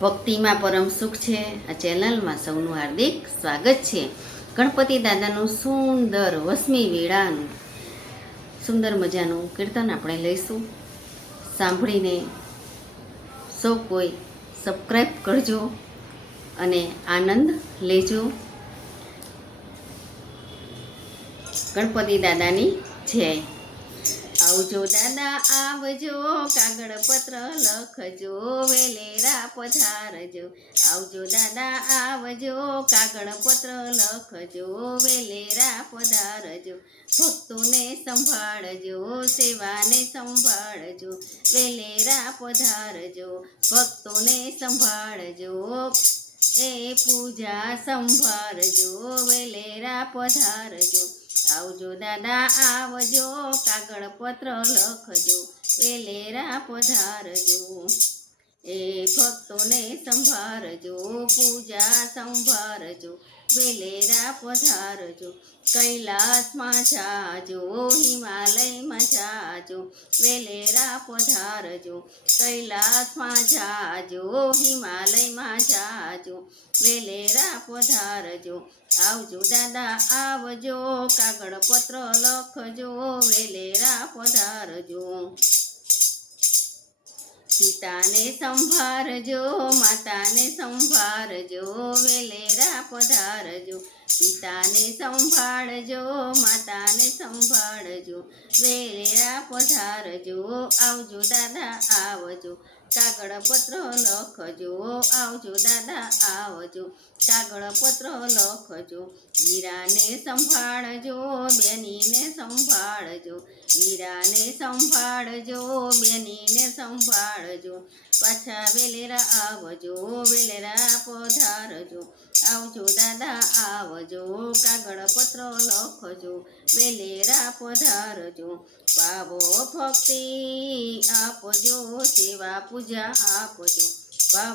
ભક્તિમાં પરમ સુખ છે. આ ચેનલમાં સૌનું હાર્દિક સ્વાગત છે. ગણપતિ દાદાનું સુંદર વસમી વેળાનું સુંદર મજાનું કીર્તન આપણે લઈશું. સાંભળીને સૌ કોઈ સબસ્ક્રાઈબ કરજો અને આનંદ લેજો. ગણપતિ દાદાની જય. આવજો દાદા, આવજો કાગળ પત્ર લખજો, વેલેરા પધારજો. આવજો દાદા, આવજો કાગળ પત્ર લખજો, વેલેરા પધારજો. ભક્તોને સંભાળજો, સેવાને સંભાળજો, વેલેરા પધારજો. ભક્તોને સંભાળજો, એ પૂજા સંભાળજો, વેલેરા પધારજો. આવજો દાદા આવજો કાગળ પત્ર લખજો વેલેરા પધારજો. એ ભક્તોને સંભાળજો પૂજા સંભાળજો વેલેરા પધારજો, કૈલાસમાં જાજો, હિમાલયમાં જાજો, વેલેરા પધારજો, કૈલાસમાં જાજો, હિમાલયમાં જાજો, વેલેરા પધારજો. આવજો દાદા, આવજો, કાગળ પત્ર લખજો, વેલેરા પધારજો. પિતાને સંભાળજો માતાને સંભાળજો વેલેરા પધારજો. પિતાને સંભાળજો, માતાને સંભાળજો વેલેરા પધારજો આવજો દાદા, આવજો. કાગળ પત્ર લખજો, આવજો દાદા, આવજો. કાગળ પત્ર લખજો હીરાને સંભાળજો, બેનીને સંભાળજો. હીરાને સંભાળજો, બેનીને સંભાળજો. પાછા વેલેરા આવજો, વેલેરા પધારજો આવજો દાદા, આવજો. કાગળ પત્ર લખજો, વેલેરા પધારજો. બાબો ભક્તિ આપજો, સેવા પૂજા આપજો.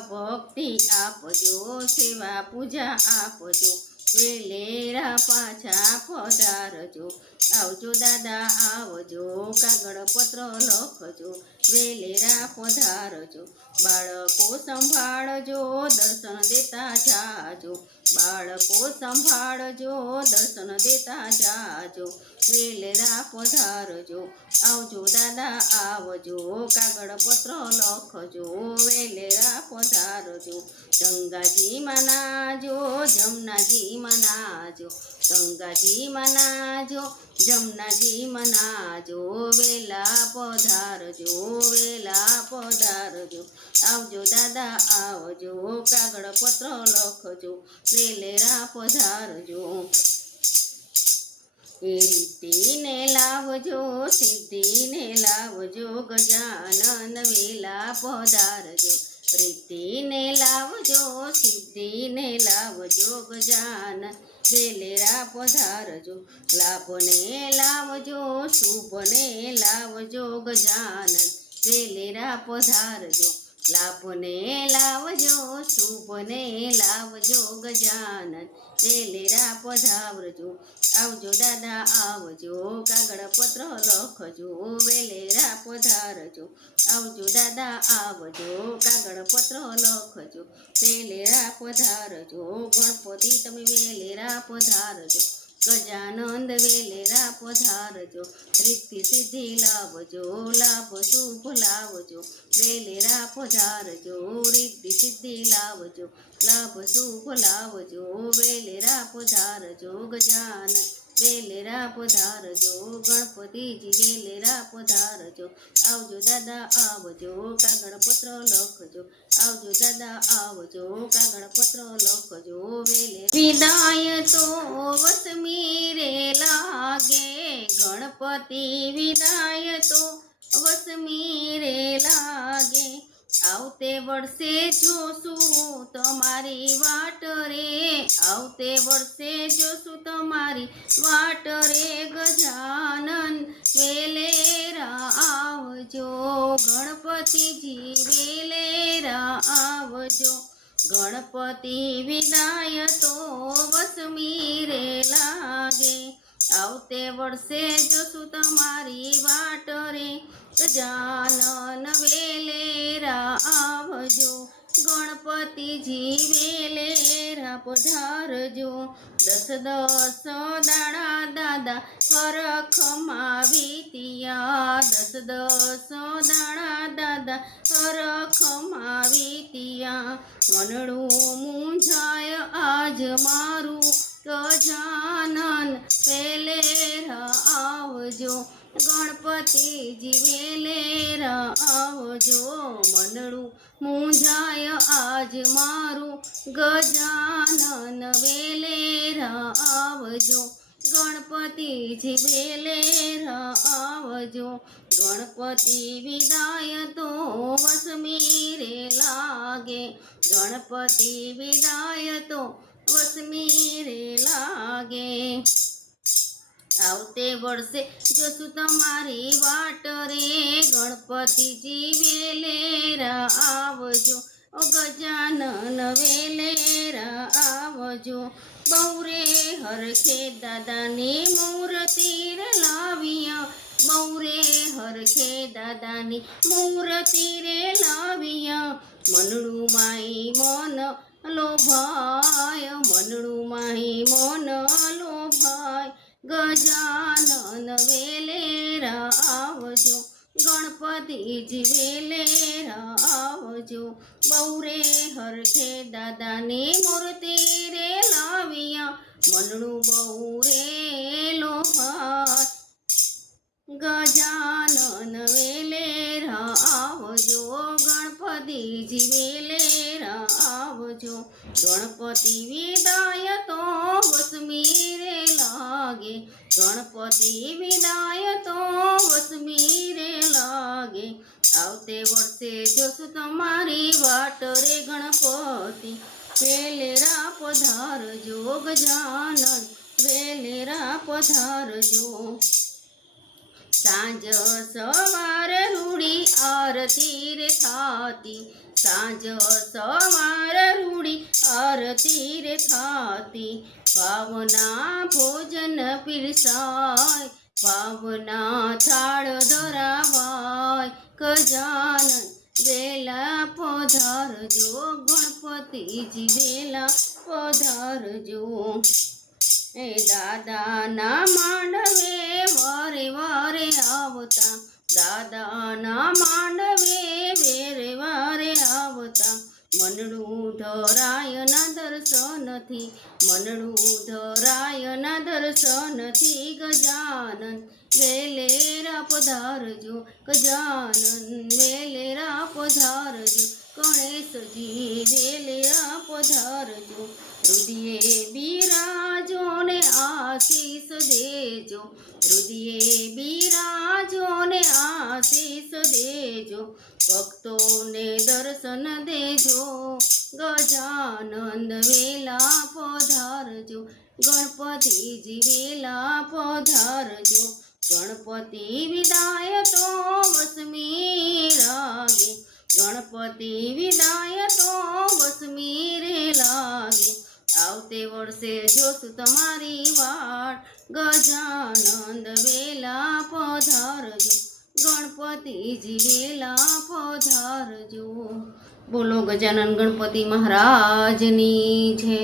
ભક્તિ આપજો, સેવા પૂજા આપજો. વેલેરા પાછા પધારજો. આવજો દાદા, આવજો, કાગળ પત્ર લખજો, વેલેરા પધારજો. બાળકો સંભાળજો, દર્શન દેતા જાજો. બાળકો સંભાળજો, દર્શન દેતા જાજો વેલેરા પધારજો આવજો દાદા આવજો કાગળ પત્ર લખજો વેલેરા પધારજો ગંગાજી મનાજો જમનાજી મનાજો ગંગાજી મનાજો જમનાજી મનાજો વેલા પધારજો વેલા પધારજો આવજો દાદા આવજો કાગળ પત્ર લખજો વેલેરા પધારજો એ રીતિને લાવજો, સિદ્ધિને લાવજો, ગજાનન વેલા પધારજો. રીતિને લાવજો, સિદ્ધિને લાવજો, ગજાનન વેલેરા પધારજો લાભને લાવજો, શુભને લાવજો, ગજાનન વેલેરા પધારજો લાભને લાવજો શુભને લાવજો ગજાનન? વેલેરા પધારજો આવજો દાદા, આવજો કાગળ પત્ર લખજો, વેલેરા પધારજો, આવજો દાદા, આવજો કાગળ પત્ર લખજો, વેલેરા પધારજો, ગણપતિ તમે વેલેરા પધારજો. ગજાનંદ વેલેરા પધારજો રીતિ સિદ્ધિ લાવજો, લાભ શુભ લાવજો, વેલેરા પધારજો રીતિ સિદ્ધિ લાવજો, લાભ શુભ લાવજો, વેલેરા પધારજો ગજાનન વેલેરા પધારજો ગણપતિજી વેલેરા પધારજો આવજો દાદા આવજો કાગળ પત્ર લખજો આવજો દાદા આવજો કાગળ પત્ર લખજો વેલે વિદાય તો વસમી રે લાગે ગણપતિ વિદાય તો વસમી રે લાગે આવતે વર્ષે જોશું તમારી વાટ રે? આવતે વર્ષે જોશું તમારી વાટ રે? ગજાનન વેલેરા આવજો ગણપતિજી વેલેરા આવજો. ગણપતિ વિદાય તો વસમી રે લાગે. આવતે વર્ષે જોશું તમારી વાટ રે? ગજાનન વેલેરા ગણપતિજી વેલેરા પધારજો દસ દસ દાણા દાદા હરખ માવી તિયા. દસ દસ દાણા દાદા હરખ માવી તિયા. મનડું મૂંઝાય આજ મારું ગજાનન પેલે આવજો. ગણપતિજી વેલેરા આવજો મનડું મૂંઝાય આજ મારું ગજાનન વેલેરા આવજો. ગણપતિજી વેલે આવજો. ગણપતિ વિદાય તો વસમીરે લાગે. ગણપતિ વિદાય તો વસમીરે લાગે. આવતે વળશે જોશું તમારી વાટ રે ગણપતિજી વેલેરા આવજો, ઓ ગજાનન વેલેરા આવજો. બહુરે હરખે દાદાની મૂર્તિ રે લાવ્યા બહુરે હરખે દાદાની મૂર્તિ રે લાવ્યા મનડું માઈ મન લોભાય મનડું માઈ મન લોભાય ગજાનન વેલેરા આવજો ગણપતિજી વેલેરા આવજો બહુરે હરખે દાદાની મૂર્તિ રે લાવ્યા, મનડું બહુ લોહાર. ગજાનન વેલેરા આવજો ગણપતિજી વેલેરા આવજો ગણપતિ વિદાય ગણપતિ વિનાય તો વસમીરે લાગે. આવતે વર્ષે જોશું તમારી વાટ રે ગણપતિ. વેલેરા પધારજો ગજાનન વેલેરા પધારજો સાંજ સવાર રૂડી આરતી રે થાતી. સાંજ સવાર રૂડી આરતી રે થાતી. ભાવના ભોજન પીરસાય, ભાવના થાળ ધરાવાય કજાન વેલા પધારજો ગણપતિજી વેલા પધારજો એ દાદાના માંડવે વારે વારે આવતા, દાદાના માંડવે દર્શનથી મનડું ધરાયના દર્શનથી ગજાનન. વેલેરા પધારજો ગજાનન. વેલેરા પધારજો ગણેશજી. વેલેરા પધારજો રુદિયે બિરાજો ને આશીષ દેજો. રુદિયે બિરાજો ને આશીષ દેજો. ભક્તોને દર્શન દેજો. ગજાનંદ વેલા પધારજો ગણપતિજી વેલા પધારજો ગણપતિ વિદાય તો વસમી રાગે ગણપતિ વિદાય તો વસમી રે લાગે આવતે વર્ષે જોશું તમારી વાટ ગજાનંદ વેલા પધારજો ગણપતિજી વેલા પધારજો બોલો ગજાનન ગણપતિ મહારાજની જય.